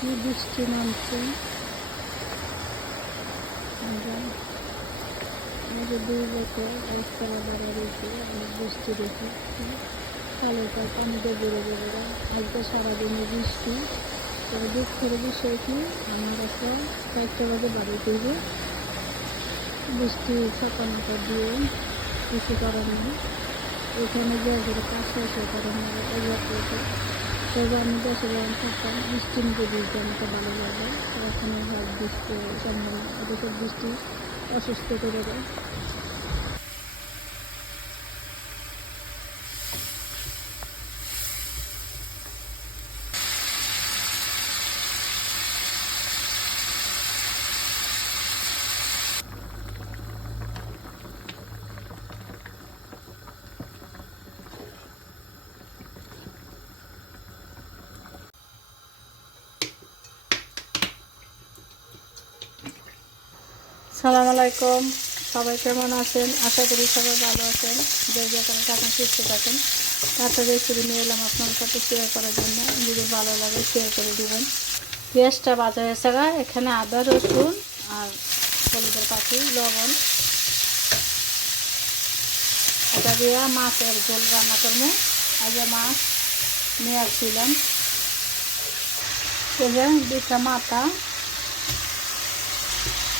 কি বৃষ্টি নামছে দুই লোকে একতলা রয়েছে বৃষ্টি দেখে। কালোটা পানিতে বেড়ে বেড়ে আজকে সারাদিনে বৃষ্টি। তবে দুঃখের বিষয় কি, আমার কাছে চারটে বাজে বাড়ি ফিরবে। বৃষ্টি ছাপানাটা দিয়ে কিছু করার নেই। এখানে যে কাজ শেষ করার নেই এগুলো তবে আমি দেশে যখন থাকতাম বৃষ্টি নিতে দিতে আমাকে ভালো লাগে। এখন ভাব বৃষ্টি বৃষ্টি অসুস্থ করে দেয়। সালাম আলাইকুম। সবাই কেমন আছেন? আশা করি সবাই ভালো আছেন। যে যেখানে থাকেন সুস্থ থাকেন। একটা রেসিপি নিয়ে এলাম আপনার সাথে শেয়ার করার জন্য। যদি ভালো লাগে শেয়ার করে দিবেন। পেঁয়াজটা বাজা হয়েছে এখানে আদা, রসুন আর হলুদের পাখি লবণ। এটা দিয়ে মাছের ঝোল রান্না করব। আজ মাছ নিয়ে আসছিলাম। দুটা মাথা।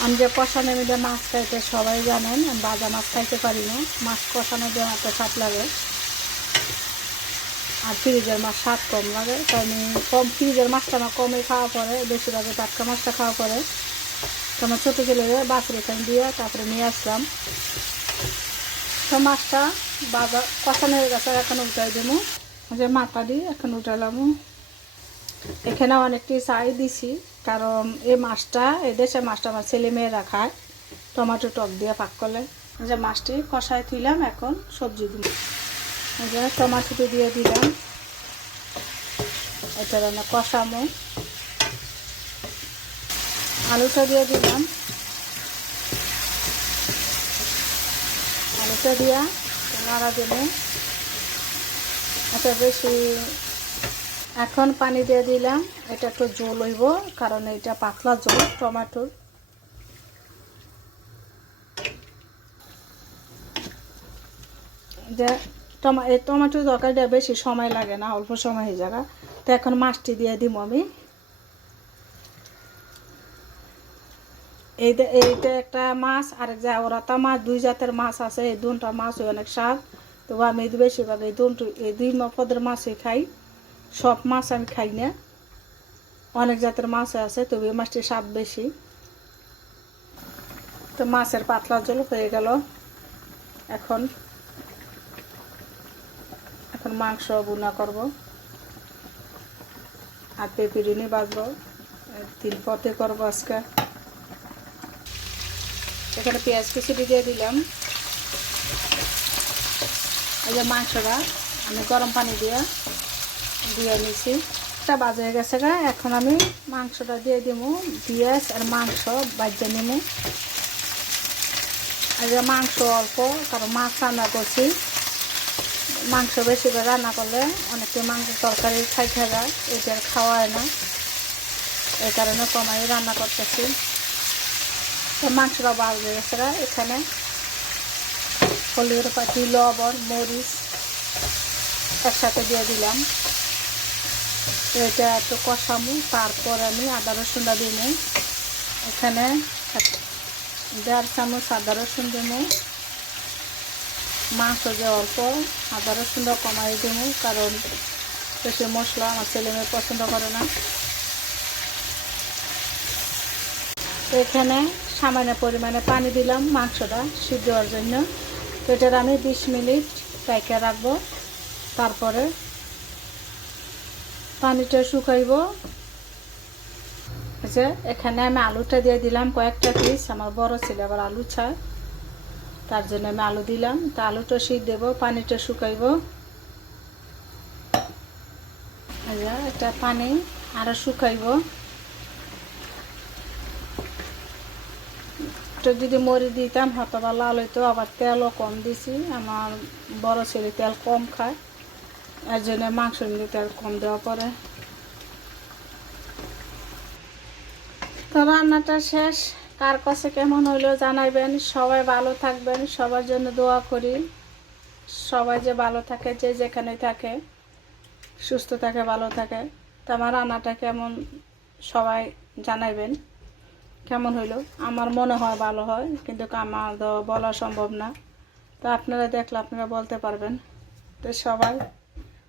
আমি যে কষানো মিলে মাছ খাইতে সবাই জানেন, আমি ভাজা মাছ খাইতে পারি না। মাছ কষানো দিয়ে আমার স্বাদ লাগে। আর ফ্রিজের মাছ স্বাদ কম লাগে, তাই আমি কম ফ্রিজের মাছটা আমার কমে খাওয়া পরে বেশিরভাগে টাটকা মাছটা খাওয়া পরে। তো আমার ছোটো ছেলে বাছরে এখানে দিয়ে তারপরে নিয়ে আসলাম। তো মাছটা বাজা কষানো হয়ে গেছে এখন উঠাই দেবো। যে মাথা দিয়ে এখন উঠালাম। এখানে অনেকটি চাই দিছি। কারণ এই মাছটা, এই দেশে মাছটা আমার ছেলে মেয়েরা খায়। টমেটো টক দিয়ে পাক করলে। যে মাছটি কষায় তুইলাম এখন সবজি দিল এই যে টমাটো দিয়ে দিলাম। এটা রান্না কষামো আলুটা দিয়ে দিলাম। আলুটা দিয়া নাড়া দিলে এটা বেশি এখন পানি দিয়ে দিলাম। এটা একটু জল হইব, কারণ এটা পাতলা জল টমেটোর যে টমা, এই টমেটোর বেশি সময় লাগে না, অল্প সময় হয়ে যাবে। তো এখন মাছটি দিয়ে দিব আমি। এই এইটা একটা মাছ, আরেক যা ওরাতা মাছ, দুই জাতের মাছ আছে, এই দুটা মাছ অনেক স্বাদ। তো আমি বেশিরভাগ এই দুটো, এই দুই পদের মাছই খাই। সব মাছ আমি খাই না। অনেক জাতের মাছ আছে, তবে এই মাছটির স্বাদ বেশি। তো মাছের পাতলা জল হয়ে গেল। এখন এখন মাংস বুনা করব। আর পেপিরিনি বাজবো তিন পথে করব আজকে। এখানে পেঁয়াজ কুচুরি দিয়ে দিলাম। এই যে মাংসটা, আমি গরম পানি দিয়ে দিয়ে নিছি। এটা বাজে গেছে গা। এখন আমি মাংসটা দিয়ে দিব পেঁয়াজ আর মাংস বাজে নিব আর মাংস অল্প, কারণ মাছ রান্না করছি। মাংস বেশি করে রান্না করলে অনেকে মাংস তরকারি খাই যায় এটা আর খাওয়া হয় না। এই কারণে কমাই রান্না করতেছি। তো মাংসটা বাজে গেছে এখানে হলুদের পাতি, লবণ, মরিচ একসাথে দিয়ে দিলাম। এটা একটু কষামু তারপর আমি আদা রসুনটা দিব এখানে দেড় চামচ আদা রসুন দিব মাংস যে অল্প আদা রসুনটা কমাই দেবো কারণ বেশি মশলা আমার ছেলে মেয়ে পছন্দ করে না। এখানে সামান্য পরিমাণে পানি দিলাম মাংসটা সিদ্ধ হওয়ার জন্য। এটার আমি বিশ মিনিট টাইকে রাখব। তারপরে পানিটা শুকাইব। আচ্ছা এখানে আমি আলুটা দিয়ে দিলাম কয়েকটা পিস, আমার বড় ছেলে আবার আলু ছায়। তার জন্য আমি আলু দিলাম। তা আলুটা শীত দেব, পানিটা শুকাইব। এটা পানি আরও শুকাইব। যদি মরি দিতাম হয়তো বা লাল হইতো, আবার তেলও কম দিছি। আমার বড় ছেলে তেল কম খায়। এর জন্য মাংস নিতে তেল কম দেওয়া পরে তো রান্নাটা শেষ। কার কাছে কেমন হইল জানাইবেন। সবাই ভালো থাকবেন, সবার জন্য দোয়া করি। সবাই যে ভালো থাকে, যে যেখানে থাকে, সুস্থ থাকে, ভালো থাকে, তো আমার রান্নাটা কেমন সবাই জানাইবেন। কেমন হইল? আমার মনে হয় ভালো হয়, কিন্তু আমার বলা সম্ভব না। তো আপনারা দেখলে আপনারা বলতে পারবেন। তো সবাই